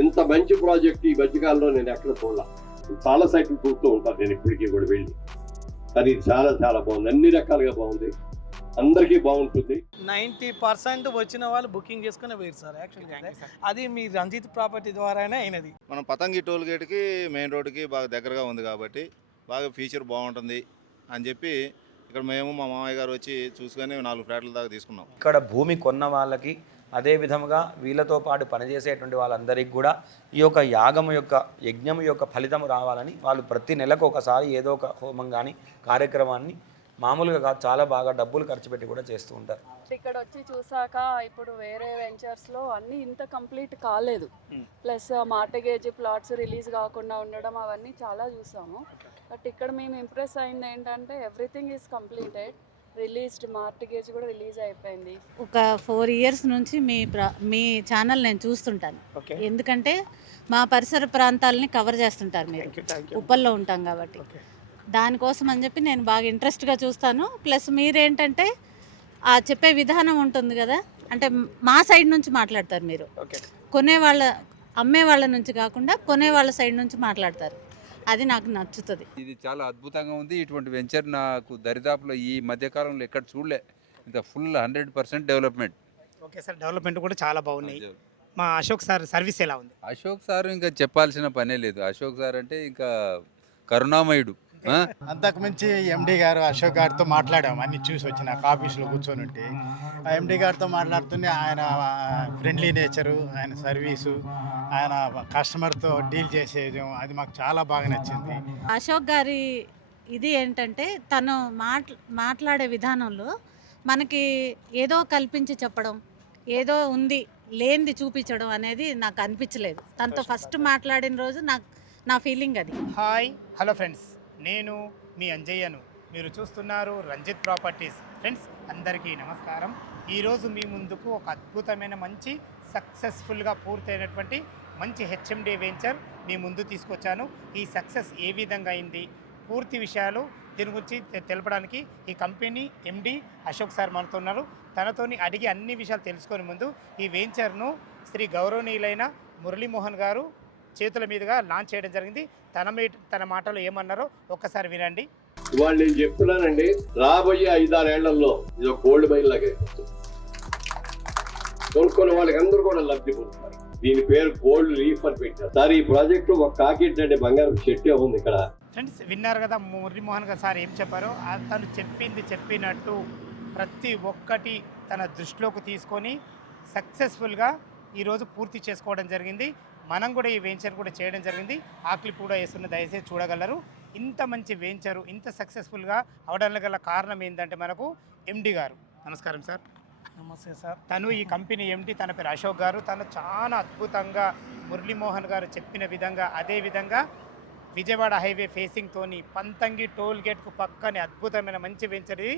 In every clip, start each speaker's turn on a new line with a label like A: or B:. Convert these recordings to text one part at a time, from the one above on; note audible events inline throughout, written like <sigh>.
A: ఇంత మంచి ప్రాజెక్ట్ ఈ మధ్యకాలంలో నేను ఎక్కడ చూడాల. చాలా సైట్లు చూస్తూ ఉంటాను నేను ఇప్పటికీ కూడా వెళ్ళి. కానీ ఇది చాలా చాలా బాగుంది. అన్ని రకాలుగా బాగుంది. అందరికీ బాగుంటుంది.
B: నైంటీ పర్సెంట్ వచ్చిన వాళ్ళు బుకింగ్ చేసుకుని వేరు సార్ యాక్చువల్గా. అది మీ రంజిత్ ప్రాపర్టీ ద్వారానే అయినది.
C: మనం పతంగి టోల్ గేట్కి మెయిన్ రోడ్కి బాగా దగ్గరగా ఉంది కాబట్టి బాగా ఫీచర్ బాగుంటుంది అని చెప్పి ఇక్కడ మేము మా మామయ్య గారు వచ్చి చూసుకొని నాలుగు ఫ్లాట్ల దాకా తీసుకున్నాం.
D: ఇక్కడ భూమి కొన్న వాళ్ళకి అదే విధముగా వీళ్ళతో పాటు పనిచేసేటువంటి వాళ్ళందరికీ కూడా ఈ యొక్క యాగం యొక్క యజ్ఞం యొక్క ఫలితం రావాలని వాళ్ళు ప్రతి నెలకు ఒకసారి ఏదో ఒక హోమం కానీ కార్యక్రమాన్ని మామూలుగా కాదు చాలా బాగా డబ్బులు ఖర్చు పెట్టి కూడా చేస్తూ ఉంటారు.
E: ఇక్కడ వచ్చి చూసాక ఇప్పుడు వేరే వెంచర్స్లో అన్ని ఇంత కంప్లీట్ కాలేదు. ప్లస్ మార్టగేజ్ ప్లాట్స్ రిలీజ్ కాకుండా ఉండడం అవన్నీ చాలా చూసాము. బట్ ఇక్కడ మేము ఇంప్రెస్ అయింది ఏంటంటే everything is completed released mortgage కూడా రిలీజ్ అయిపోయింది.
F: ఒక ఫోర్ ఇయర్స్ నుంచి మీ ప్ర- మీ ఛానల్ నేను చూస్తుంటాను.
B: ఓకే.
F: ఎందుకంటే మా పరిసర ప్రాంతాలని కవర్ చేస్తుంటారు మీరు. ఉప్పల్లో ఉంటాం కాబట్టి. దానికోసం అని చెప్పి నేను బాగా ఇంట్రెస్ట్గా చూస్తాను. ప్లస్ మీరేంటంటే ఆ చెప్పే విధానం ఉంటుంది కదా. అంటే మా సైడ్ నుంచి మాట్లాడతారు మీరు.
B: ఓకే.
F: కొనే వాళ్ళ అమ్మే వాళ్ళ నుంచి కాకుండా కొనే వాళ్ళ సైడ్ నుంచి మాట్లాడతారు. అది నాకు నచ్చుతుంది.
G: ఇది చాలా అద్భుతంగా ఉంది. ఇటువంటి వెంచర్ నాకు దరిదాపులో ఈ మధ్యకాలంలో ఎక్కడ చూడలే. ఇంత full hundred percent development.
B: Okay sir development కూడా చాలా బాగున్నాయి. మా అశోక్ సార్ సర్వీస్ ఎలా ఉంది?
G: అశోక్ సార్ ఇంకా చెప్పాల్సిన పనే లేదు. అశోక్ సార్ అంటే ఇంకా కరుణామయుడు?
H: అంతకు మించి ఎండి గారు అశోక్ గారితో మాట్లాడాము. అన్ని చూసి వచ్చిన ఆఫీస్లో కూర్చొని ఉంటే. ఆ ఎండి గారితో మాట్లాడుతూనే ఆయన ఫ్రెండ్లీ నేచరు ఆయన సర్వీసు ఆయన కస్టమర్తో డీల్ చేసేది అది మాకు చాలా బాగా నచ్చింది.
F: అశోక్ గారి ఇది ఏంటంటే తను మాట్ మాట్లాడే విధానంలో మనకి ఏదో కల్పించి చెప్పడం ఏదో ఉంది లేనిది చూపించడం అనేది నాకు అనిపించలేదు. తనతో ఫస్ట్ మాట్లాడిన రోజు నాకు నా ఫీలింగ్ అది.
B: హాయ్ హలో ఫ్రెండ్స్ నేను మీ అంజయ్యను. మీరు చూస్తున్నారు రంజిత్ ప్రాపర్టీస్. ఫ్రెండ్స్ అందరికీ నమస్కారం. ఈరోజు మీ ముందుకు ఒక అద్భుతమైన మంచి సక్సెస్ఫుల్గా పూర్తయినటువంటి మంచి హెచ్ఎండి వెంచర్ మీ ముందు తీసుకొచ్చాను. ఈ సక్సెస్ ఏ విధంగా అయింది పూర్తి విషయాలు దీని గురించి తెలపడానికి ఈ కంపెనీ ఎండి అశోక్ సార్ మనతో ఉన్నారు. తనతోని అడిగి అన్ని విషయాలు తెలుసుకొని ముందు ఈ వెంచర్ను శ్రీ గౌరవనీయులైన మురళీమోహన్ గారు చేతుల మీదుగా లాంచ్ చేయడం జరిగింది. తన తన మాటలో ఏమన్నారో ఒక్కసారి వినండి.
A: ఇవాళ నేను చెప్తున్నానండి రాబోయే ఐదారేళ్ళలో ఇది ఒక గోల్డ్ మైన్ లాగే కొనుక్కున్న వాళ్ళకి అందరూ కూడా లబ్ధి పొందుతారు. దీని పేరు గోల్డ్ లీఫ్ అని పెట్టారు. సార్ ఈ ప్రాజెక్టు ఒక కాకిట్ అంటే బంగారం చెట్టే ఉంది ఇక్కడ.
B: ఫ్రెండ్స్ విన్నారు కదా మురళీమోహన్ గారు సార్ ఏం చెప్పారో? తను చెప్పింది చెప్పినట్టు ప్రతి ఒక్కటి తన దృష్టిలోకి తీసుకొని సక్సెస్ఫుల్గా ఈరోజు పూర్తి చేసుకోవడం జరిగింది. మనం కూడా ఈ వెంచర్ కూడా చేయడం జరిగింది. ఆ క్లిప్ కూడా వేస్తున్న దయచేసి చూడగలరు. ఇంత మంచి వెంచరు ఇంత సక్సెస్ఫుల్గా అవడానికి గల కారణం ఏంటంటే మనకు ఎండి గారు. నమస్కారం సార్. నమస్తే సార్. తను ఈ కంపెనీ ఎండి తన పేరు అశోక్ గారు. తను చాలా అద్భుతంగా మురళీమోహన్ గారు చెప్పిన విధంగా అదే విధంగా విజయవాడ హైవే ఫేసింగ్ తోని పంతంగి టోల్ గేట్కు పక్కనే అద్భుతమైన మంచి వెంచర్ ఇది.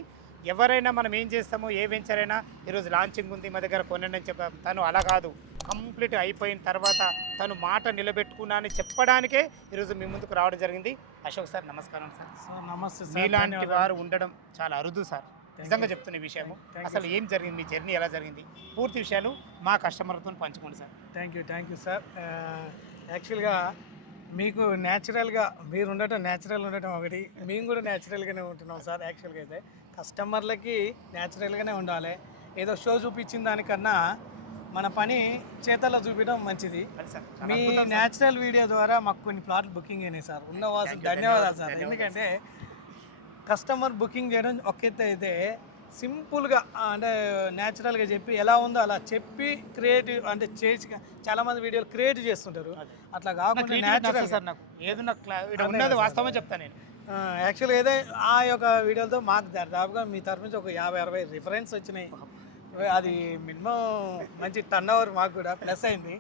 B: ఎవరైనా మనం ఏం చేస్తామో ఏ వెంచర్ అయినా ఈరోజు లాంచింగ్ ఉంది మా దగ్గర కొనండి అని చెప్పాం తను అలా కాదు. కంప్లీట్ అయిపోయిన తర్వాత తను మాట నిలబెట్టుకున్నా అని చెప్పడానికే ఈరోజు మీ ముందుకు రావడం జరిగింది. అశోక్ సార్ నమస్కారం సార్.
I: సార్ నమస్తే సార్.
B: మీలాంటి
I: ధన్యవాదాలు.
B: వారు ఉండడం చాలా అరుదు సార్. నిజంగా చెప్తున్న ఈ విషయము. అసలు ఏం జరిగింది? మీ జర్నీ ఎలా జరిగింది? పూర్తి విషయాలు మా కస్టమర్తో పంచుకోండి sir.
I: Thank you thank you sir యాక్చువల్గా మీకు న్యాచురల్గా మీరు ఉండటం న్యాచురల్ ఉండటం ఒకటి. మేము కూడా న్యాచురల్గానే ఉంటున్నాం సార్ యాక్చువల్గా అయితే. కస్టమర్లకి న్యాచురల్గానే ఉండాలి. ఏదో షో చూపించిన దానికన్నా మన పని చేతల్లో చూపించడం మంచిది. మీ. న్యాచురల్ వీడియో ద్వారా మాకు కొన్ని ప్లాట్లు బుకింగ్ అయినాయి సార్. ఉన్న వాసు
B: Thank you,
I: ధన్యవాదాలు సార్. ఎందుకంటే కస్టమర్ బుకింగ్ చేయడం ఒక ఎత్తు అయితే సింపుల్గా అంటే న్యాచురల్గా చెప్పి ఎలా ఉందో అలా చెప్పి క్రియేటివ్ అంటే చేసి చాలామంది వీడియోలు క్రియేట్ చేస్తుంటారు. అట్లా కాకుండా న్యాచురల్
B: సార్ నాకు. ఏదన్నా ఉన్నది వాస్తవమే చెప్తాను నేను.
I: యాక్చువల్గా అయితే ఆ యొక్క వీడియోలతో మాకు దాదాపుగా మీ తరఫు నుంచి ఒక యాభై అరవై రిఫరెన్స్ వచ్చినాయి. అది మినిమం మంచి టర్న్ ఓవర్ మాకు కూడా ప్లస్ అయింది.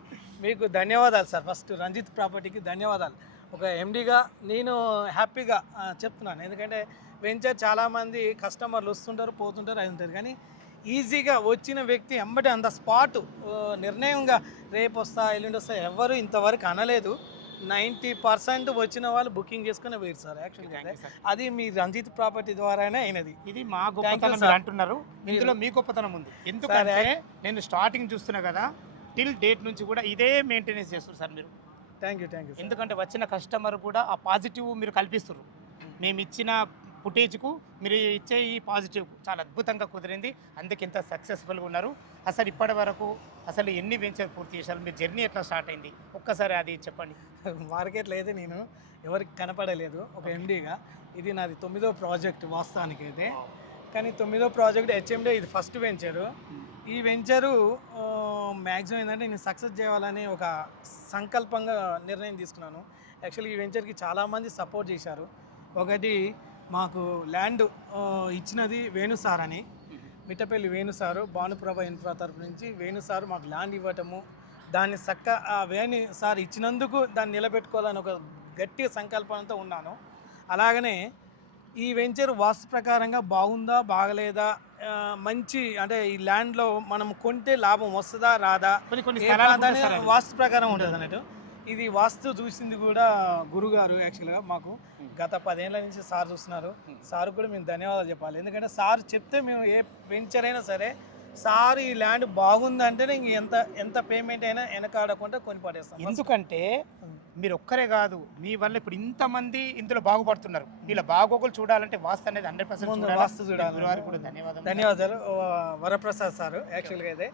I: మీకు ధన్యవాదాలు సార్ ఫస్ట్ రంజిత్ ప్రాపర్టీకి ధన్యవాదాలు. ఒక ఎండిగా నేను హ్యాపీగా చెప్తున్నాను. ఎందుకంటే వెంచర్ చాలామంది కస్టమర్లు వస్తుంటారు పోతుంటారు అది ఉంటారు. కానీ ఈజీగా వచ్చిన వ్యక్తి ఎంబటి అంత స్పాట్ నిర్ణయంగా రేపు వస్తా ఎల్లుండి వస్తా ఎవరు ఇంతవరకు అనలేదు. నైంటీ పర్సెంట్ వచ్చిన వాళ్ళు బుకింగ్ చేసుకుని వేరు సార్ యాక్చువల్గా. అది మీ రంజిత్ ప్రాపర్టీ ద్వారానే అయినది.
B: ఇది మా గొప్పతనం అంటున్నారు ఇందులో మీ గొప్పతనం ఉంది. ఎందుకంటే నేను స్టార్టింగ్ చూస్తున్నా కదా టిల్ డేట్ నుంచి కూడా ఇదే మెయింటెనెన్స్ చేస్తారు సార్ మీరు.
I: థ్యాంక్ యూ థ్యాంక్ యూ
B: ఎందుకంటే వచ్చిన కస్టమర్ కూడా ఆ పాజిటివ్ మీరు కల్పిస్తారు మేము ఇచ్చిన ఫుటేజ్కు మీరు ఇచ్చే ఈ పాజిటివ్ చాలా అద్భుతంగా కుదిరింది. అందుకే ఇంత సక్సెస్ఫుల్గా ఉన్నారు. అసలు ఇప్పటి వరకు అసలు ఎన్ని వెంచర్ పూర్తి చేశారు? మీ జర్నీ ఎట్లా స్టార్ట్ అయింది? ఒక్కసారి అది చెప్పండి.
I: మార్కెట్లో అయితే నేను ఎవరికి కనపడలేదు. ఒక ఎండీగా. ఇది నాది తొమ్మిదో ప్రాజెక్ట్ వాస్తవానికి అయితే. కానీ తొమ్మిదో ప్రాజెక్ట్ హెచ్ఎండి ఇది ఫస్ట్ వెంచరు. ఈ వెంచరు మ్యాక్సిమం ఏంటంటే నేను సక్సెస్ చేయాలని ఒక సంకల్పంగా నిర్ణయం తీసుకున్నాను. యాక్చువల్లీ ఈ వెంచర్కి చాలామంది సపోర్ట్ చేశారు. ఒకటి మాకు ల్యాండ్ ఇచ్చినది వేణు సార్ అని మిట్టపల్లి వేణు సారు భానుప్రభ ఇన్ఫ్రా తరపు నుంచి వేణు సార్ మాకు ల్యాండ్ ఇవ్వటము దాన్ని చక్క ఆ వేణి సార్ ఇచ్చినందుకు దాన్ని నిలబెట్టుకోవాలని ఒక గట్టి సంకల్పంతో ఉన్నాను. అలాగనే ఈ వెంచర్ వాస్తు ప్రకారంగా బాగుందా బాగలేదా మంచి అంటే ఈ ల్యాండ్లో మనం కొంటే లాభం వస్తుందా రాదా
B: కొన్ని
I: వాస్తు ప్రకారం ఉంటుంది అన్నట్టు. ఇది వాస్తు చూసింది కూడా గురుగారు యాక్చువల్గా మాకు. గత పదేళ్ళ నుంచి సార్ చూస్తున్నారు. సార్ కూడా మేము ధన్యవాదాలు చెప్పాలి. ఎందుకంటే సార్ చెప్తే మేము ఏ వెంచర్ అయినా సరే సార్ ఈ ల్యాండ్ బాగుందంటేనే ఇంక ఎంత ఎంత పేమెంట్ అయినా వెనకాడకుండా కొని పడేస్తాం
B: ఎందుకంటే మీరు ఒక్కరే కాదు మీ వల్ల ఇప్పుడు ఇంతమంది ఇందులో బాగుపడుతున్నారు. వీళ్ళ బాగోగులు చూడాలంటే వాస్తు అనేది హండ్రెడ్
I: ముందు వాస్తు చూడాలి.
B: కూడా ధన్యవాదాలు.
I: ధన్యవాదాలు వరప్రసాద్ సార్ యాక్చువల్గా అయితే.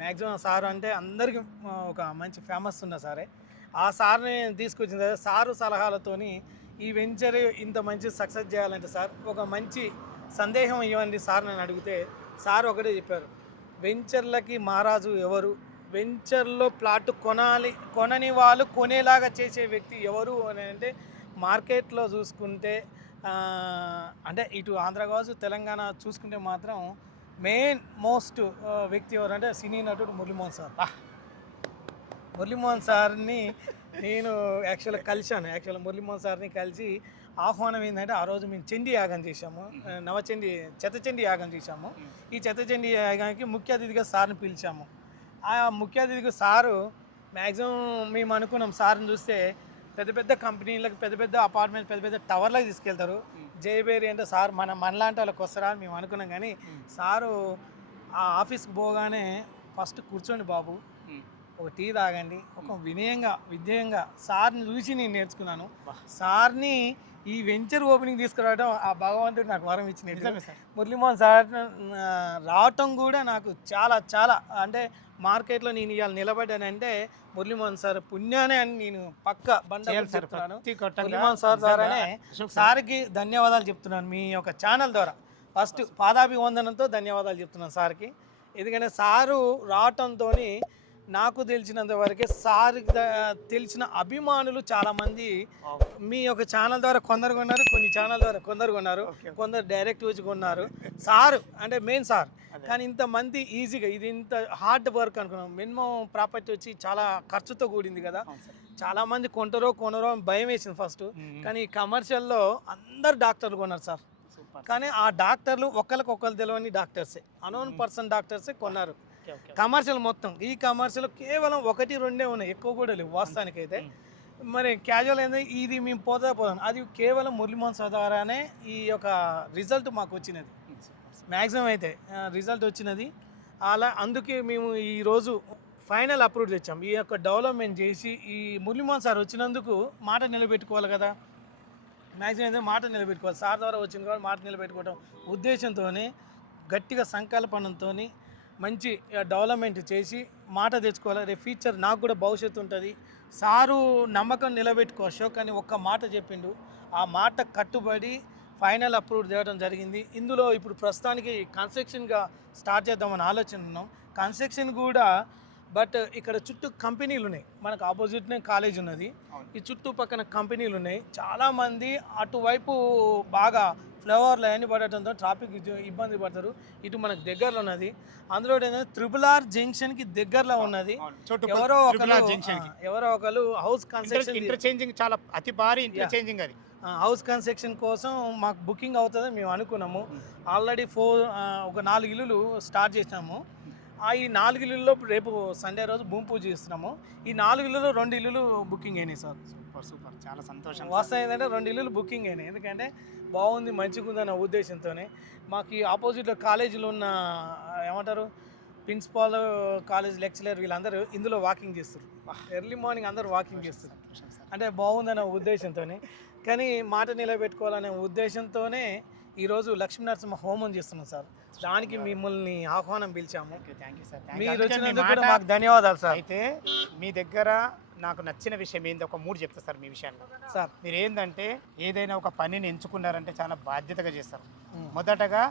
I: మ్యాక్సిమం సార్ అంటే అందరికీ ఒక మంచి ఫేమస్ ఉన్న సారే. ఆ సార్ని తీసుకొచ్చిన తర్వాత సారు సలహాలతోని ఈ వెంచర్ ఇంత మంచి సక్సెస్ చేయాలంటే సార్ ఒక మంచి సందేహం ఇవ్వండి సార్ నేను అడిగితే సార్ ఒకటే చెప్పారు. వెంచర్లకి మహారాజు ఎవరు? వెంచర్లో ప్లాట్ కొనాలి కొనని వాళ్ళు కొనేలాగా చేసే వ్యక్తి ఎవరు అని అంటే మార్కెట్లో చూసుకుంటే అంటే ఇటు ఆంధ్ర కావచ్చు తెలంగాణ చూసుకుంటే మాత్రం మెయిన్ మోస్ట్ వ్యక్తి ఎవరంటే సినీ నటుడు మురళీమోహన్ సార్. మురళీమోహన్ సార్ని నేను యాక్చువల్గా కలిశాను. యాక్చువల్గా మురళీమోహన్ సార్ని కలిసి ఆహ్వానం ఏంటంటే ఆ రోజు మేము చండీ యాగం చేశాము. నవచండి చెత్తచండి యాగం చేశాము. ఈ చెత్తచండి యాగానికి ముఖ్య అతిథిగా సార్ని పిలిచాము. ఆ ముఖ్య అతిథిగా సారు మ్యాక్సిమం మేము అనుకున్నాం సార్ని చూస్తే పెద్ద పెద్ద కంపెనీలకు పెద్ద పెద్ద అపార్ట్మెంట్ పెద్ద పెద్ద టవర్లకు తీసుకెళ్తారు. జయబేరి అంటే సార్ మన మనలాంటి వాళ్ళకి వస్తారా అని మేము అనుకున్నాం. కానీ సారు ఆ ఆఫీస్కి పోగానే ఫస్ట్ కూర్చోండి బాబు. ఒక టీ తాగండి ఒక వినయంగా విధేయంగా సార్ని చూసి నేను నేర్చుకున్నాను. సార్ని ఈ వెంచర్ ఓపెనింగ్ తీసుకురావడం ఆ భగవంతుడు నాకు వరం
B: సార్.
I: మురళీమోహన్ సార్ రావటం కూడా నాకు చాలా చాలా అంటే మార్కెట్లో నేను ఇవాళ నిలబడ్డానంటే మురళీమోహన్ సార్ పుణ్యానే అని నేను పక్క బండ చెప్తున్నాను. మురళీమోహన్ సార్ ద్వారానే సార్కి ధన్యవాదాలు చెప్తున్నాను మీ యొక్క ఛానల్ ద్వారా. ఫస్ట్ పాదాభివందనంతో ధన్యవాదాలు చెప్తున్నాను సార్కి. ఎందుకంటే సారు రావటంతో నాకు తెలిసినంత వరకే సార్ తెలిసిన అభిమానులు చాలామంది మీ యొక్క ఛానల్ ద్వారా కొందరు కొన్నారు కొన్ని ఛానల్ ద్వారా కొందరు కొన్నారు కొందరు డైరెక్ట్ వచ్చి కొన్నారు. సార్ అంటే మెయిన్ సార్. కానీ ఇంతమంది ఈజీగా ఇది ఇంత హార్డ్ వర్క్ అనుకున్నాం. మినిమం ప్రాపర్టీ వచ్చి చాలా ఖర్చుతో కూడింది కదా. చాలా మంది కొంటారో కొనరో అని భయం వేసింది ఫస్ట్ కానీ కమర్షియల్లో అందరు డాక్టర్లు కొన్నారు సార్. కానీ ఆ డాక్టర్లు ఒకరికి ఒకరు తెలియని డాక్టర్సే అనోన్ పర్సన్ డాక్టర్సే కొన్నారు. కమర్షియల్ మొత్తం. ఈ కమర్షియల్ కేవలం ఒకటి రెండే ఉన్నాయి. ఎక్కువ కూడా లేవు వాస్తవానికి అయితే మరి క్యాజువల్ ఏంది? ఇది మేము పోతా పోదాం అది కేవలం మురళీమోహన్ సార్ ద్వారానే ఈ యొక్క రిజల్ట్ మాకు వచ్చినది. మ్యాక్సిమం అయితే రిజల్ట్ వచ్చినది. అలా అందుకే మేము ఈరోజు ఫైనల్ అప్రూవ్ తెచ్చాం. ఈ యొక్క డెవలప్మెంట్ చేసి ఈ మురళీమోహన్ సార్ వచ్చినందుకు మాట నిలబెట్టుకోవాలి కదా. మ్యాక్సిమం అయితే మాట నిలబెట్టుకోవాలి. సార్ ద్వారా వచ్చింది కాబట్టి మాట నిలబెట్టుకోవడం ఉద్దేశంతోనే గట్టిగా సంకల్పనంతో మంచి డెవలప్మెంట్ చేసి మాట తెచ్చుకోవాలి. రేపు ఫ్యూచర్ నాకు కూడా భవిష్యత్తు ఉంటుంది. సారు నమ్మకం నిలబెట్టుకో అశోక్ అని ఒక్క మాట చెప్పిండు. ఆ మాట కట్టుబడి ఫైనల్ అప్రూవ్ చేయడం జరిగింది. ఇందులో ఇప్పుడు ప్రస్తుతానికి కన్స్ట్రక్షన్గా స్టార్ట్ చేద్దామని ఆలోచన ఉన్నాం. కన్స్ట్రక్షన్ కూడా బట్ ఇక్కడ చుట్టూ కంపెనీలు ఉన్నాయి. మనకు ఆపోజిట్నే కాలేజ్ ఉన్నది. ఈ చుట్టూ పక్కన కంపెనీలు ఉన్నాయి. చాలామంది అటువైపు బాగా ఫ్లవర్లు అవన్నీ పడటంతో ట్రాఫిక్ ఇబ్బంది పడతారు. ఇటు మనకు దగ్గరలో ఉన్నది. అందులో ఏంటంటే త్రిబుల్ ఆర్ జంక్షన్కి దగ్గరలో ఉన్నది. ఎవరో ఒకరు
B: కి.
I: ఎవరో ఒకరు హౌస్ కన్స్ట్రక్షన్
B: ఇంటర్చేంజింగ్ చాలా అతి భారీ ఇంటర్చేంజింగ్ అది.
I: హౌస్ కన్స్ట్రక్షన్ కోసం మాకు బుకింగ్ అవుతుందని మేము అనుకున్నాము. ఆల్రెడీ ఫోర్ ఒక నాలుగు ఇల్లులు స్టార్ట్ చేసినాము. ఈ నాలుగు ఇల్లుల్లో రేపు సండే రోజు భూమి పూజ చేస్తున్నాము. ఈ నాలుగు ఇల్లులో రెండు ఇల్లులు బుకింగ్ అయినాయి సార్.
B: Super super. చాలా సంతోషం
I: వాస్తవం ఏంటంటే రెండు ఇల్లులు బుకింగ్ అయినాయి. ఎందుకంటే బాగుంది మంచిగా ఉందన్న ఉద్దేశంతోనే. మాకు ఈ ఆపోజిట్లో కాలేజీలో ఉన్న ఏమంటారు ప్రిన్సిపాల్ కాలేజ్ లెక్చరర్ వీళ్ళందరూ ఇందులో వాకింగ్ చేస్తారు. ఎర్లీ మార్నింగ్ అందరూ వాకింగ్ చేస్తారు. అంటే బాగుందనే ఉద్దేశంతో కానీ మాట నిలబెట్టుకోవాలనే ఉద్దేశంతోనే ఈరోజు లక్ష్మీ నరసింహ హోమం చేస్తున్నాం సార్. దానికి మిమ్మల్ని ఆహ్వానం పిలిచాము.
B: థ్యాంక్ యూ సార్
I: మీరు వచ్చినందుకు కూడా మాకు ధన్యవాదాలు సార్.
B: అయితే మీ దగ్గర నాకు నచ్చిన విషయం ఏంది? ఒక మూడు చెప్తా సార్ మీ విషయంలో
I: సార్.
B: మీరు ఏంటంటే ఏదైనా ఒక పనిని ఎంచుకున్నారంటే చాలా బాధ్యతగా చేస్తారు. మొదటగా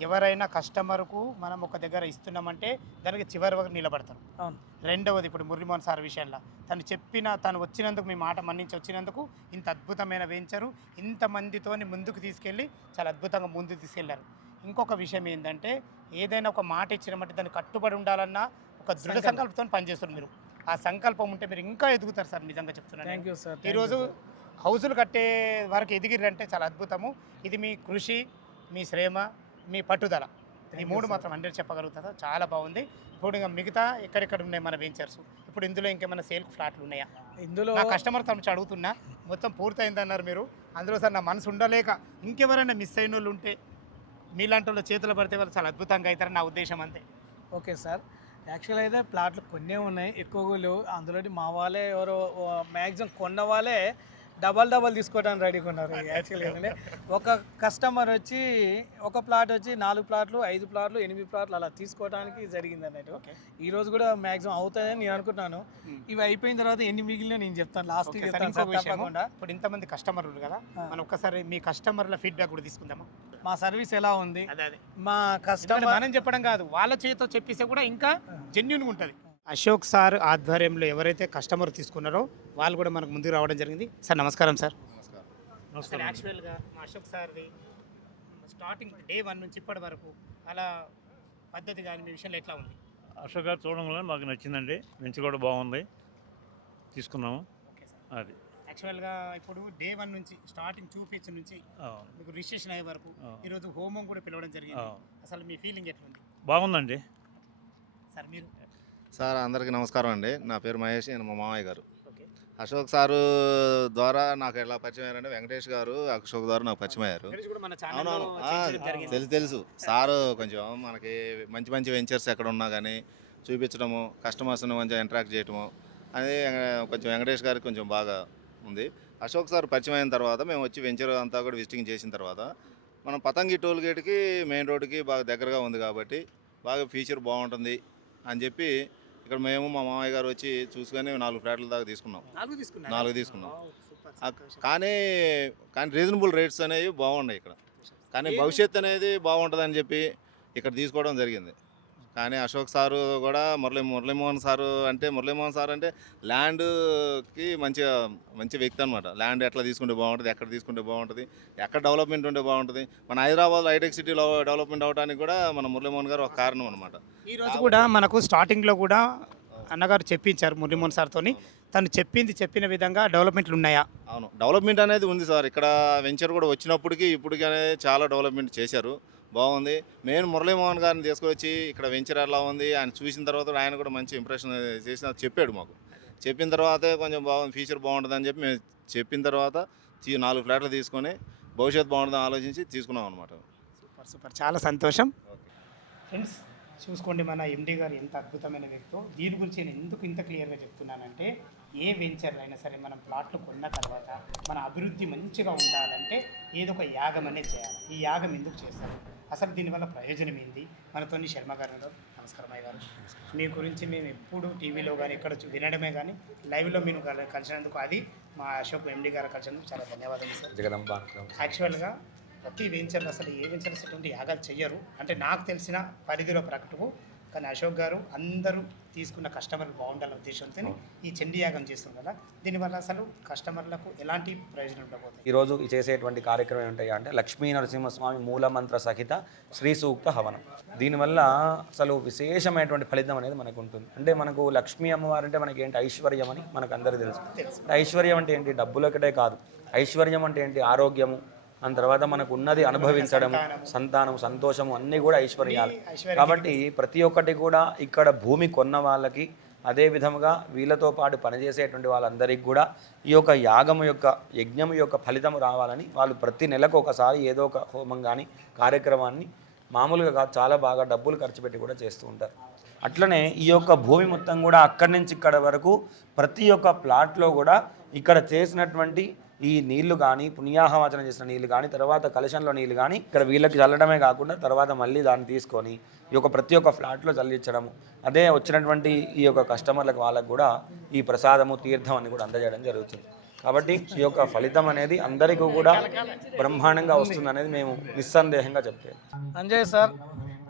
B: ఎవరైనా కస్టమర్కు మనం ఒక దగ్గర ఇస్తున్నామంటే దానికి చివరి వరకు నిలబడతారు.
I: అవును.
B: రెండవది ఇప్పుడు మురళీమోహన్ సార్ విషయంలో తను చెప్పిన తను వచ్చినందుకు మీ మాట మన్నించి వచ్చినందుకు ఇంత అద్భుతమైన వెంచరు ఇంతమందితోని ముందుకు తీసుకెళ్ళి చాలా అద్భుతంగా ముందుకు తీసుకెళ్ళారు. ఇంకొక విషయం ఏంటంటే ఏదైనా ఒక మాట ఇచ్చినామంటే దానికి కట్టుబడి ఉండాలన్న ఒక దృఢ
I: సంకల్పం.
B: సంకల్పంతో పనిచేస్తారు మీరు. ఆ సంకల్పం ఉంటే మీరు ఇంకా ఎదుగుతారు సార్ నిజంగా చెప్తున్నాను
I: థ్యాంక్ యూ సార్
B: ఈరోజు హౌజులు కట్టే వరకు ఎదిగిరంటే చాలా అద్భుతము. ఇది మీ కృషి మీ శ్రమ మీ పట్టుదల. ఈ మూడు మాత్రం హండ్రెడ్ చెప్పగలుగుతుందా చాలా బాగుంది. ఇప్పుడు ఇంకా మిగతా ఎక్కడెక్కడ ఉన్నాయి మన వెంచర్స్ ఇప్పుడు ఇందులో ఇంకేమైనా సేల్ ఫ్లాట్లు ఉన్నాయా?
I: ఇందులో
B: కస్టమర్ నుంచి అడుగుతున్నా. మొత్తం పూర్తయిందన్నారు మీరు. అందులో సార్ నా మనసు ఉండలేక ఇంకెవరైనా మిస్ అయిన వాళ్ళు ఉంటే మీలాంటి వాళ్ళ చేతులు పడితే వాళ్ళు చాలా అద్భుతంగా అవుతారని నా ఉద్దేశం అంతే.
I: Okay sir. యాక్చువల్ అయితే ప్లాట్లు కొన్నే ఉన్నాయి. ఎక్కువగా లేవు. అందులో మా వాళ్ళే ఎవరో మ్యాక్సిమం కొన్న వాళ్ళే డబల్ డబల్ తీసుకోవడానికి రెడీగా ఉన్నారు. <laughs> యాక్చువల్గా ఏంటంటే ఒక కస్టమర్ వచ్చి ఒక ప్లాట్ వచ్చి నాలుగు ప్లాట్లు ఐదు ప్లాట్లు ఎనిమిది ప్లాట్లు అలా తీసుకోవడానికి జరిగింది అన్నట్టు. ఈ రోజు కూడా మ్యాక్సిమం అవుతుందని నేను అనుకుంటున్నాను. ఇవి అయిపోయిన తర్వాత ఎన్ని మిగిలిన నేను చెప్తాను. లాస్ట్ తప్పకుండా.
B: ఇప్పుడు ఇంతమంది కస్టమర్లు కదా. మనం ఒక్కసారి మీ కస్టమర్ల ఫీడ్బ్యాక్ కూడా తీసుకుందామా?
I: మా సర్వీస్ ఎలా ఉంది? మా కస్టమర్
B: మనం చెప్పడం కాదు వాళ్ళ చేతితో చెప్పిస్తే కూడా ఇంకా జెన్యున్గా ఉంటుంది. అశోక్ సార్ ఆధ్వర్యంలో ఎవరైతే కస్టమర్ తీసుకున్నారో వాళ్ళు కూడా మనకు ముందుకు రావడం జరిగింది. సార్ నమస్కారం సార్. అసలు యాక్చువల్గా మా అశోక్ సార్ది స్టార్టింగ్ డే వన్ నుంచి ఇప్పటి వరకు అలా పద్ధతి కానీ మీ విషయంలో ఎట్లా ఉంది?
J: అశోక్ గారు చూడడం వల్ల మాకు నచ్చిందండి. బెంచ్ కూడా బాగుంది. తీసుకున్నాము.
B: Okay sir.
J: అది.
B: యాక్చువల్గా ఇప్పుడు డే వన్ నుంచి స్టార్టింగ్ చూపించి నుంచి మీకు రిజిస్ట్రేషన్ అయ్యే వరకు ఈరోజు హోమం కూడా పిలవడం. జరిగింది. అసలు మీ ఫీలింగ్ ఎట్లుంది?
J: బాగుందండి.
B: సార్ మీరు?
C: సార్ అందరికీ నమస్కారం అండి. నా పేరు మహేష్ నేను మా మామయ్య గారు. అశోక్ సారు ద్వారా నాకు ఎలా పరిచయం అయ్యారంటే వెంకటేష్ గారు అశోక్ ద్వారా నాకు పరిచయం అయ్యారు. అవునవును. తెలుసు తెలుసు. సారు కొంచెం మనకి మంచి మంచి వెంచర్స్ ఎక్కడ ఉన్నా కానీ చూపించడము కస్టమర్స్ని కొంచెం ఇంటరాక్ట్ చేయటము ఆ, కొంచెం వెంకటేష్ గారికి కొంచెం బాగా ఉంది. అశోక్ సార్ పరిచయం అయిన తర్వాత మేము వచ్చి వెంచర్ అంతా కూడా విజిటింగ్ చేసిన తర్వాత మనం పతంగి టోల్ గేట్కి మెయిన్ రోడ్డుకి బాగా దగ్గరగా ఉంది కాబట్టి బాగా ఫీచర్ బాగుంటుంది అని చెప్పి ఇక్కడ మేము మా మామయ్య గారు వచ్చి చూసుకొని నాలుగు ఫ్లాట్ల దాకా తీసుకున్నాం.
B: నాలుగు
C: తీసుకున్నాం. కానీ కానీ రీజనబుల్ రేట్స్ అనేవి బాగున్నాయి ఇక్కడ. కానీ భవిష్యత్ అనేది బాగుంటుందని చెప్పి ఇక్కడ తీసుకోవడం జరిగింది. కానీ అశోక్ సారు కూడా మురళీ మురళీమోహన్ సారు అంటే మురళీమోహన్ సార్ అంటే ల్యాండ్కి మంచిగా మంచి వ్యక్తి అనమాట ల్యాండ్ ఎట్లా తీసుకుంటే బాగుంటుంది ఎక్కడ తీసుకుంటే బాగుంటుంది ఎక్కడ డెవలప్మెంట్ ఉంటే బాగుంటుంది. మన హైదరాబాద్ హైటెక్ సిటీలో డెవలప్మెంట్ అవడానికి కూడా మన మురళీమోహన్ గారు ఒక కారణం అనమాట
B: ఈ రోజు కూడా మనకు స్టార్టింగ్లో కూడా అన్నగారు చెప్పించారు మురళీమోహన్ సార్తోని. తను చెప్పింది చెప్పిన విధంగా డెవలప్మెంట్లు ఉన్నాయా?
C: అవును. డెవలప్మెంట్ అనేది ఉంది సార్. ఇక్కడ వెంచర్ కూడా వచ్చినప్పటికీ ఇప్పటికీ చాలా డెవలప్మెంట్ చేశారు. బాగుంది. మెయిన్ మురళీమోహన్ గారిని తీసుకొచ్చి ఇక్కడ వెంచర్ ఎలా ఉంది ఆయన చూసిన తర్వాత ఆయన కూడా మంచి ఇంప్రెషన్ చేసిన చెప్పాడు మాకు. చెప్పిన తర్వాతే కొంచెం బాగుంది ఫ్యూచర్ బాగుంటుంది అని చెప్పి మేము చెప్పిన తర్వాత నాలుగు ఫ్లాట్లు తీసుకొని భవిష్యత్తు బాగుంటుందని ఆలోచించి తీసుకున్నాం అనమాట
B: సూపర్ సూపర్. చాలా సంతోషం. ఫ్రెండ్స్ చూసుకోండి మన ఎండి గారు ఎంత అద్భుతమైన వ్యక్తో. దీని గురించి నేను ఎందుకు ఇంత క్లియర్గా చెప్తున్నానంటే ఏ వెంచర్ అయినా సరే మనం ప్లాట్లు కొన్న తర్వాత మన అభివృద్ధి మంచిగా ఉండాలంటే ఏదో ఒక యాగం అనేది చేయాలి. ఈ యాగం ఎందుకు చేస్తారు? అసలు దీనివల్ల ప్రయోజనం ఏంది? మనతోని శర్మ గారు ఉన్నారు నమస్కారం అయ్య గారు. మీ గురించి మేము ఎప్పుడు టీవీలో కానీ ఎక్కడ చూ- వినడమే కానీ లైవ్లో మీరు కల- కలిసినందుకు అది మా అశోక్ ఎండి గారు కలిసినందుకు చాలా ధన్యవాదాలు సార్.
D: జగదంబ.
B: యాక్చువల్గా ప్రతి వెంచర్లు అసలు ఏ వెంచర్స్ యాగాలు చెయ్యరు. అంటే నాకు తెలిసిన పరిధిలో ప్రకటకు కానీ అశోక్ గారు అందరూ తీసుకున్న కస్టమర్లు బాగుండాలనే ఉద్దేశంతో ఈ చండీ యాగం చేస్తుంది కదా. దీనివల్ల అసలు కస్టమర్లకు ఎలాంటి ప్రయోజనం ఉండబోతుంది?
D: ఈరోజు చేసేటువంటి కార్యక్రమం ఏంటి అంటే లక్ష్మీ నరసింహస్వామి మూలమంత్ర సహిత శ్రీ సూక్త హవనం. దీనివల్ల అసలు విశేషమైనటువంటి ఫలితం అనేది మనకు ఉంటుంది. అంటే మనకు లక్ష్మీ అమ్మవారు అంటే మనకి ఏంటి ఐశ్వర్యం అని మనకు అందరికీ తెలుసు. ఐశ్వర్యం అంటే ఏంటి? డబ్బులకటే కాదు. ఐశ్వర్యం అంటే ఏంటి? ఆరోగ్యము. దాని తర్వాత మనకు ఉన్నది అనుభవించడం. సంతానం సంతోషము అన్నీ కూడా ఐశ్వర్యాలు
B: ఐశ్వర్యం
D: కాబట్టి ప్రతి ఒక్కటి కూడా ఇక్కడ భూమి కొన్న వాళ్ళకి అదే విధముగా వీళ్ళతో పాటు పనిచేసేటువంటి వాళ్ళందరికీ కూడా ఈ యొక్క యాగము యొక్క యజ్ఞం యొక్క ఫలితం రావాలని వాళ్ళు ప్రతి నెలకు ఒకసారి ఏదో ఒక హోమం కానీ కార్యక్రమాన్ని మామూలుగా చాలా బాగా డబ్బులు ఖర్చు పెట్టి కూడా చేస్తూ ఉంటారు అట్లనే ఈ యొక్క భూమి మొత్తం కూడా అక్కడి నుంచి ఇక్కడ వరకు ప్రతి ఒక్క ప్లాట్లో కూడా ఇక్కడ చేసినటువంటి ఈ నీళ్ళు కానీ పుణ్యాహవాచన చేసిన నీళ్ళు కానీ తర్వాత కలశంలో నీళ్ళు కానీ ఇక్కడ వీళ్ళకి చల్లడమే కాకుండా తర్వాత మళ్ళీ దాన్ని తీసుకొని ఈ యొక్క ప్రతి ఒక్క ఫ్లాట్లో చల్లించడము. అదే వచ్చినటువంటి ఈ యొక్క కస్టమర్లకు వాళ్ళకు కూడా ఈ ప్రసాదము తీర్థం అని కూడా అందజేయడం జరుగుతుంది. కాబట్టి ఈ యొక్క ఫలితం అనేది అందరికీ కూడా బ్రహ్మాండంగా వస్తుంది అనేది మేము నిస్సందేహంగా చెప్తాం
I: అంజయ్ సార్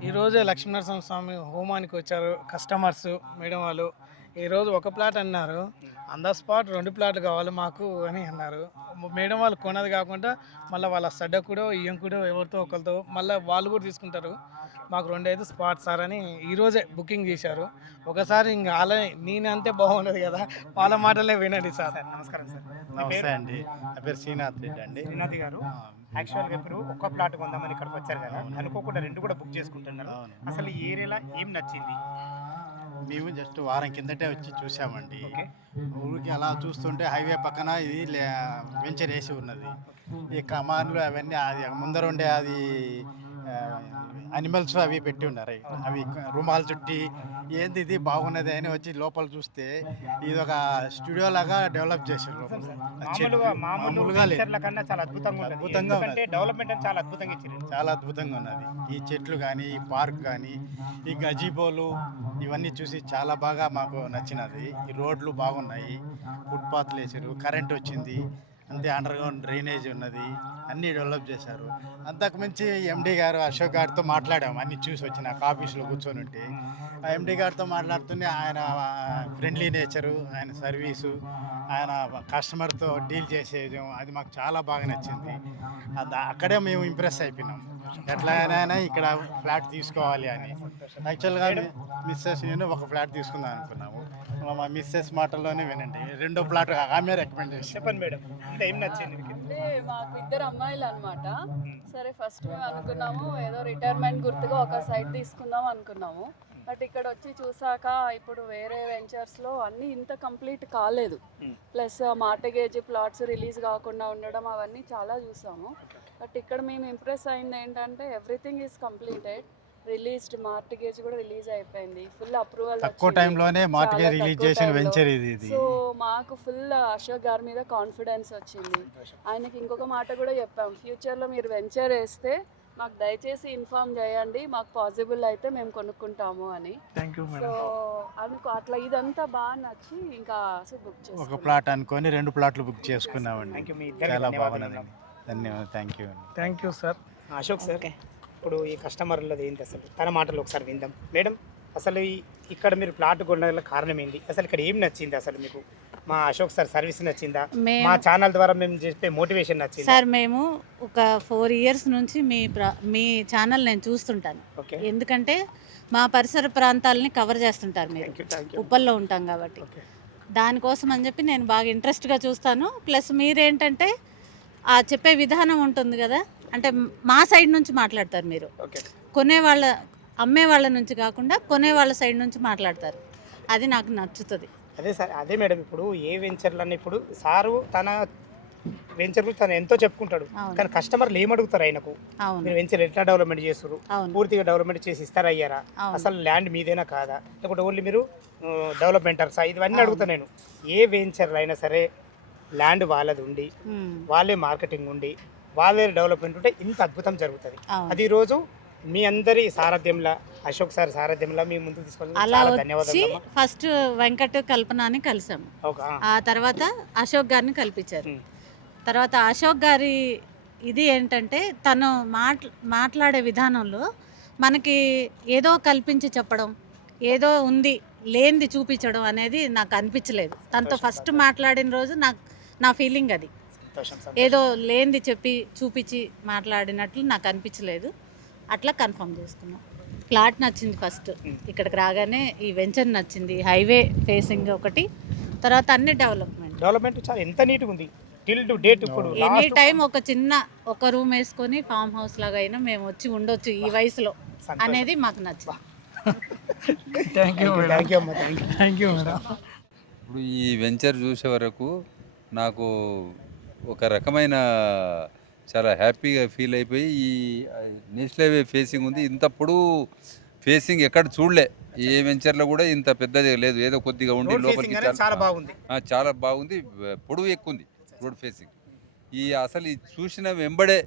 I: ఈరోజే లక్ష్మీనరసింహ స్వామి హోమానికి వచ్చారు కస్టమర్స్ మేడం వాళ్ళు. ఈరోజు ఒక ప్లాట్ అన్నారు. ఆన్ ద స్పాట్ రెండు ప్లాట్లు కావాలి మాకు అని అన్నారు. మేడం వాళ్ళు కొనది కాకుండా మళ్ళీ వాళ్ళ సడ్డ కూడా ఇయ్యం కూడా ఎవరితో ఒకరితో మళ్ళీ వాళ్ళు కూడా తీసుకుంటారు. మాకు రెండు అయితే స్పాట్ సార్ అని ఈరోజే బుకింగ్ చేశారు. ఒకసారి ఇంకా అలా నేను అంతే బాగున్నది కదా వాళ్ళ మాటలే వినండి సార్.
B: నమస్కారం సార్.
H: నమస్తే
B: పేరు?
H: అండి. నా పేరు శ్రీనాథ్ రెడ్డి అండి.
B: శ్రీనాథ్ గారు. యాక్చువల్గా ఇప్పుడు ఒక్క ప్లాట్ కొందామని ఇక్కడికి వచ్చారు కదా. అనుకోకుండా రెండు కూడా బుక్ చేసుకుంటున్నారు. అసలు ఈ ఏరియాలో ఏం నచ్చింది?
H: మేము జస్ట్ వారం కిందటే వచ్చి చూసామండి. ఊరికి అలా చూస్తుంటే హైవే పక్కన ఇది వెంచర్ వేసి ఉన్నది. ఈ కమాన్లు అవన్నీ అది ముందర ఉండే అది అనిమల్స్ అవి పెట్టి ఉన్నారు. అవి రుమాలు చుట్టి ఏంది ఇది బాగున్నది అని వచ్చి లోపల చూస్తే ఇది ఒక స్టూడియో లాగా డెవలప్ చేశారు
B: మామూలుగా చాలా అద్భుతంగా
H: అద్భుతంగా.
B: డెవలప్మెంట్ చాలా అద్భుతంగా ఇచ్చారు.
H: చాలా అద్భుతంగా ఉన్నది. ఈ చెట్లు కానీ ఈ పార్క్ కానీ ఈ గజీబోలు ఇవన్నీ చూసి చాలా బాగా మాకు నచ్చినది. ఈ రోడ్లు బాగున్నాయి. ఫుట్పాత్లు వేసారు కరెంట్ వచ్చింది. అంతే అండర్ గ్రౌండ్ డ్రైనేజ్ ఉన్నది. అన్నీ డెవలప్ చేశారు. అంతకు మించి గారు అశోక్ గారితో మాట్లాడాము. అన్ని చూసి వచ్చిన ఆఫీస్లో కూర్చొని ఉంటే. ఆ ఎండీ గారితో మాట్లాడుతూనే ఆయన ఫ్రెండ్లీ నేచరు ఆయన సర్వీసు ఆయన కస్టమర్తో డీల్ చేసేది అది మాకు చాలా బాగా నచ్చింది. అక్కడే మేము ఇంప్రెస్ అయిపోయినాం. ఎట్లాగైనా ఇక్కడ ఫ్లాట్ తీసుకోవాలి అని. యాక్చువల్గా మిస్సెస్ నేను ఒక ఫ్లాట్ తీసుకుందాం అనుకున్నాము. మా మిస్సెస్ మాటల్లోనే వినండి. రెండో ఫ్లాట్ ఆమె రికమెండ్ చేసి
B: చెప్పండి మేడం. అంటే ఏం నచ్చింది మీకు?
E: అంటే మాకు ఇద్దరు అమ్మాయిలు అనమాట సరే ఫస్ట్ మేము అనుకున్నాము ఏదో రిటైర్మెంట్ గుర్తుగా ఒక సైట్ తీసుకుందాం అనుకున్నాము. బట్ ఇక్కడ వచ్చి చూసాక ఇప్పుడు వేరే వెంచర్స్లో అన్నీ ఇంత కంప్లీట్ కాలేదు. ప్లస్ మార్టగేజ్ ప్లాట్స్ రిలీజ్ కాకుండా ఉండడం అవన్నీ చాలా చూసాము. బట్ ఇక్కడ మేము ఇంప్రెస్ అయింది ఏంటంటే everything is completed released mortgage కూడా రిలీజ్ అయిపోయింది. ఫుల్ అప్రూవల్
H: తక్కువ టైంలోనే మార్ట్గా రిలీజ్ చేసిన వెంచర్ ఇది ఇది.
E: సో మాకు ఫుల్ అశోక్ గారి మీద కాన్ఫిడెన్స్ వచ్చింది. ఆయనకి ఇంకొక మాట కూడా చెప్పాం. ఫ్యూచర్లో మీరు వెంచర్ వేస్తే మాకు దయచేసి ఇన్ఫామ్ చేయండి మాకు పాసిబుల్ అయితే మేము కొనుక్కుంటాము అని.
I: థ్యాంక్ యూ
E: సో అనుకో అట్లా ఇదంతా బాగా నచ్చి ఇంకా బుక్
H: ఒక
E: చేసుకున్నాం.
H: ప్లాట్ అనుకొని రెండు ప్లాట్లు బుక్ చేసుకున్నామండి. చాలా
B: ధన్యవాదాలు
H: బాగున్నదండి ధన్యవాదాలు. థ్యాంక్ యూ అండి.
I: Thank you sir
B: Ashok sir ఇప్పుడు ఈ కస్టమర్లది ఏంటి అసలు? తన మాటలు ఒకసారి విందాం. మేడం అసలు ఇక్కడ మీరు ప్లాట్ కొనగల కారణం ఏంటి అసలు ఇక్కడ ఏం నచ్చింది అసలు మీకు? మా అశోక్ సార్ సర్వీస్ నచ్చిందా? మా ఛానల్ ద్వారా మేము చెప్పే మోటివేషన్ నచ్చింది?
F: సార్ మేము ఒక ఫోర్ ఇయర్స్ నుంచి మీ మీ ఛానల్ నేను చూస్తుంటాను. ఎందుకంటే మా పరిసర ప్రాంతాలని కవర్ చేస్తుంటారు మీరు. ఉప్పల్లో ఉంటాం కాబట్టి. దానికోసం అని చెప్పి నేను బాగా ఇంట్రెస్ట్గా చూస్తాను. ప్లస్ మీరేంటంటే ఆ చెప్పే విధానం ఉంటుంది కదా? అంటే మా సైడ్ నుంచి మాట్లాడతారు మీరు.
B: ఓకే.
F: కొనే వాళ్ళ అమ్మే వాళ్ళ నుంచి కాకుండా కొనే వాళ్ళ సైడ్ నుంచి మాట్లాడతారు. అది నాకు నచ్చుతుంది.
B: అదే సార్ అదే మేడం ఇప్పుడు ఏ వెంచర్లన్నీ ఇప్పుడు సారు తన వెంచర్ గురించి తను ఎంతో చెప్పుకుంటాడు. కానీ కస్టమర్లు ఏమడుగుతారు ఆయనకు? మీరు వెంచర్ ఎట్లా డెవలప్మెంట్ చేస్తారు పూర్తిగా డెవలప్మెంట్ చేసి ఇస్తారా అయ్యారా? అసలు ల్యాండ్ మీదేనా కాదా? లేకపోతే ఓన్లీ మీరు డెవలప్మెంటర్సా ఇవన్నీ
F: అవును.
B: అడుగుతా నేను. ఏ వెంచర్ అయినా సరే ల్యాండ్ వాళ్ళది ఉండి వాళ్ళే మార్కెటింగ్ ఉండి వాళ్ళే డెవలప్మెంట్ ఉంటే ఇంత అద్భుతం జరుగుతుంది. అది రోజు మీ అందరి సారథ్యంలో అశోక్ సార్ సారథ్యంలో మీ ముందు తీసుకొని
F: అలా
B: చాలా
F: వచ్చి
B: ధన్యవాదాలు
F: ఫస్ట్ వెంకట్ కల్పనని కలిసాము.
B: ఓకే
F: ఆ. తర్వాత అశోక్ గారిని కల్పించారు. తర్వాత అశోక్ గారి ఇది ఏంటంటే తను మాట్ మాట్లాడే విధానంలో మనకి ఏదో కల్పించి చెప్పడం ఏదో ఉంది లేనిది చూపించడం అనేది నాకు అనిపించలేదు. తనతో ఫస్ట్ మాట్లాడిన రోజు నాకు నా ఫీలింగ్ అది.
B: సంతోషం సంతోషం.
F: ఏదో లేనిది చెప్పి చూపించి మాట్లాడినట్లు నాకు అనిపించలేదు. అట్లా కన్ఫర్మ్ చేసుకున్నాం. ప్లాట్ నచ్చింది ఫస్ట్. ఇక్కడికి రాగానే ఈ వెంచర్ నచ్చింది హైవే ఫేసింగ్ ఒకటి తర్వాత అన్ని డెవలప్మెంట్.
B: డెవలప్మెంట్ చాలా ఎంత నీట్గా ఉంది. టిల్ టు డేట్ ఇప్పుడు.
F: ఎనీ టైం ఒక చిన్న ఒక రూమ్ వేసుకొని ఫామ్ హౌస్ లాగా అయినా మేము వచ్చి ఉండొచ్చు ఈ వయసులో. అనేది మాకు నచ్చింది.
G: ఇప్పుడు ఈ వెంచర్ చూసే వరకు నాకు ఒక రకమైన చాలా హ్యాపీగా ఫీల్ అయిపోయి ఈ నేషనల్ హైవే ఫేసింగ్ ఉంది. ఇంతప్పుడు ఫేసింగ్ ఎక్కడ చూడలే. ఏ వెంచర్లో కూడా ఇంత పెద్దది లేదు. ఏదో కొద్దిగా ఉండి లోపలికి
B: చాలా బాగుంది.
G: చాలా బాగుంది. పొడవు ఎక్కువ ఉంది రోడ్ ఫేసింగ్. ఈ అసలు ఈ చూసిన వెంబడే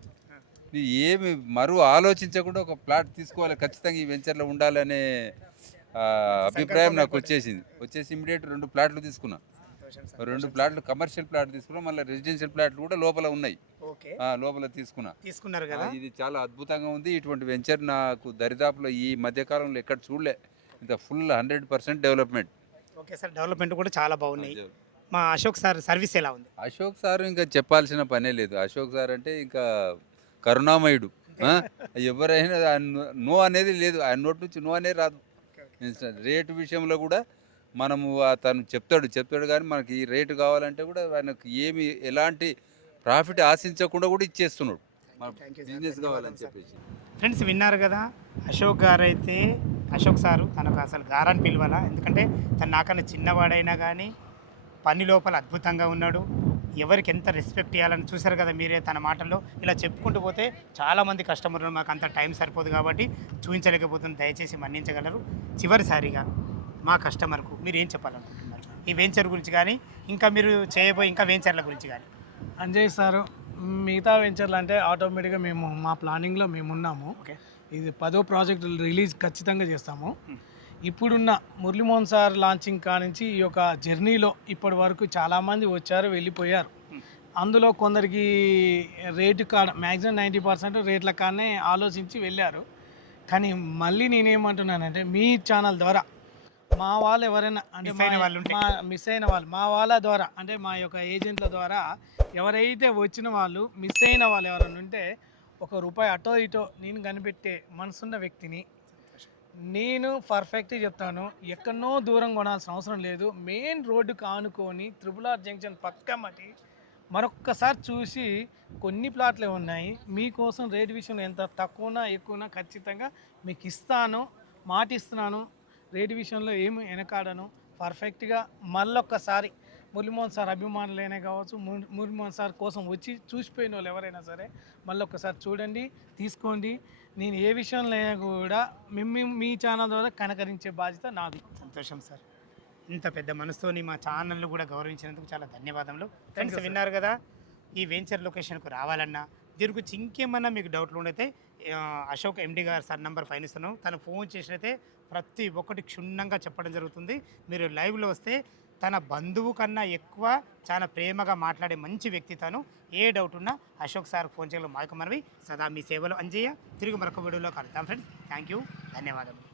G: ఏమి మరో ఆలోచించకుండా ఒక ప్లాట్ తీసుకోవాలి. ఖచ్చితంగా ఈ వెంచర్లో ఉండాలనే అభిప్రాయం నాకు వచ్చేసింది. వచ్చేసి ఇమీడియట్ రెండు ప్లాట్లు తీసుకున్నా. రెండు ప్లాట్లు కమర్షియల్ ప్లాట్ తీసుకున్నా మళ్ళీ రెసిడెన్షియల్ ప్లాట్లు కూడా లోపల ఉన్నాయి. లోపల తీసుకున్నా.
B: తీసుకున్నారు కదా?
G: ఇది చాలా అద్భుతంగా ఉంది. ఇటువంటి వెంచర్ నాకు దరిదాపులో ఈ మధ్యకాలంలో ఎక్కడ చూడలే. ఇంత full hundred percent development
B: okay sir development కూడా చాలా బాగున్నాయి. మా అశోక్ సార్ సర్వీస్ ఎలా ఉంది?
G: అశోక్ సార్ ఇంకా చెప్పాల్సిన పనే లేదు. అశోక్ సార్ అంటే ఇంకా కరుణామయుడు? ఎవరైనా నో అనేది లేదు. ఆయన నోటి నుంచి నో అనేది రాదు. రేటు విషయంలో కూడా మనము ఆ తను చెప్తాడు చెప్తాడు కానీ మనకి ఈ రేటు కావాలంటే కూడా ఆయనకు ఏమి ఎలాంటి ప్రాఫిట్ ఆశించకుండా కూడా ఇచ్చేస్తున్నాడు. బిజినెస్ కావాలని. చెప్పేసి.
B: ఫ్రెండ్స్ విన్నారు కదా అశోక్ గారు అయితే అశోక్ సారు తనకు అసలు గారాన్ని పిలవాల? ఎందుకంటే తను నాకన్నా చిన్నవాడైనా కానీ పని లోపల అద్భుతంగా ఉన్నాడు. ఎవరికి ఎంత రెస్పెక్ట్ ఇవ్వాలని చూశారు కదా మీరే తన మాటల్లో. ఇలా చెప్పుకుంటూ పోతే చాలామంది కస్టమర్లు మాకు అంత టైం సరిపోదు కాబట్టి చూపించలేకపోతుంది దయచేసి మన్నించగలరు. చివరిసారిగా మా కస్టమర్కు మీరు ఏం చెప్పాలనుకుంటున్నారు? ఈ వెంచర్ గురించి కానీ ఇంకా మీరు చేయబోయే ఇంకా వెంచర్ల గురించి కానీ
I: అంజయ్ సార్ మిగతా వెంచర్లు అంటే ఆటోమేటిక్గా మేము మా ప్లానింగ్లో మేము ఉన్నాము.
B: ఓకే.
I: ఇది పదో ప్రాజెక్ట్ రిలీజ్ ఖచ్చితంగా చేస్తాము. ఇప్పుడున్న మురళీమోహన్ సార్ లాంచింగ్ కానించి ఈ యొక్క జర్నీలో ఇప్పటి వరకు చాలామంది వచ్చారు వెళ్ళిపోయారు. అందులో కొందరికి రేటు కాడ మ్యాక్సిమం నైంటీ పర్సెంట్ రేట్ల కాడనే ఆలోచించి వెళ్ళారు. కానీ మళ్ళీ నేనేమంటున్నానంటే మీ ఛానల్ ద్వారా మా వాళ్ళు ఎవరైనా అంటే మా-
B: వాళ్ళు ఉంటే.
I: మా మిస్ అయిన వాళ్ళు మా వాళ్ళ ద్వారా అంటే మా యొక్క ఏజెంట్ల ద్వారా ఎవరైతే వచ్చిన వాళ్ళు మిస్ అయిన వాళ్ళు ఎవరైనా ఉంటే ఒక రూపాయి అటో ఇటో నేను కనిపెట్టే మనసున్న వ్యక్తిని నేను పర్ఫెక్ట్గా చెప్తాను. ఎక్కడనో దూరం కొనాల్సిన అవసరం లేదు. మెయిన్ రోడ్డుకు ఆనుకొని త్రిపుల్ ఆర్ జంక్షన్ పక్క మటి మరొక్కసారి చూసి కొన్ని ప్లాట్లే ఉన్నాయి. మీకోసం రేట్ విషయంలో ఎంత తక్కువనా ఎక్కువనా ఖచ్చితంగా మీకు ఇస్తాను మాట ఇస్తున్నాను రేట్ విషయంలో ఏమి వెనకాడను. పర్ఫెక్ట్గా మళ్ళొక్కసారి మురళీమోహన్ సార్ అభిమానులైనా కావచ్చు ముర్- మురళీమోహన్ సార్ కోసం వచ్చి చూసిపోయిన వాళ్ళు ఎవరైనా సరే మళ్ళీ ఒక్కసారి చూడండి తీసుకోండి. నేను ఏ విషయంలో అయినా కూడా మేము మీ ఛానల్ ద్వారా కనకరించే బాధ్యత నాది.
B: సంతోషం సార్. ఇంత పెద్ద మనసుతోని మా ఛానల్ను కూడా గౌరవించినందుకు చాలా ధన్యవాదములు. ఫ్రెండ్స్ విన్నారు కదా ఈ వెంచర్ లొకేషన్కు రావాలన్నా దీని గురించి ఇంకేమన్నా మీకు డౌట్లు ఉండైతే అశోక్ ఎండి గారు సార్ నంబర్ పైన ఇస్తున్నాం. తను ఫోన్ చేసినైతే ప్రతి ఒక్కటి క్షుణ్ణంగా చెప్పడం జరుగుతుంది. మీరు లైవ్లో వస్తే తన బంధువు కన్నా ఎక్కువ చాలా ప్రేమగా మాట్లాడే మంచి వ్యక్తి తను. ఏ డౌట్ ఉన్నా అశోక్ సార్ ఫోన్ చేయడం మాకు మనవి. సదా మీ సేవలో అంజయ్య. తిరిగి మరొక వీడియోలో కలుద్దాం ఫ్రెండ్స్. థ్యాంక్ యూ ధన్యవాదాలు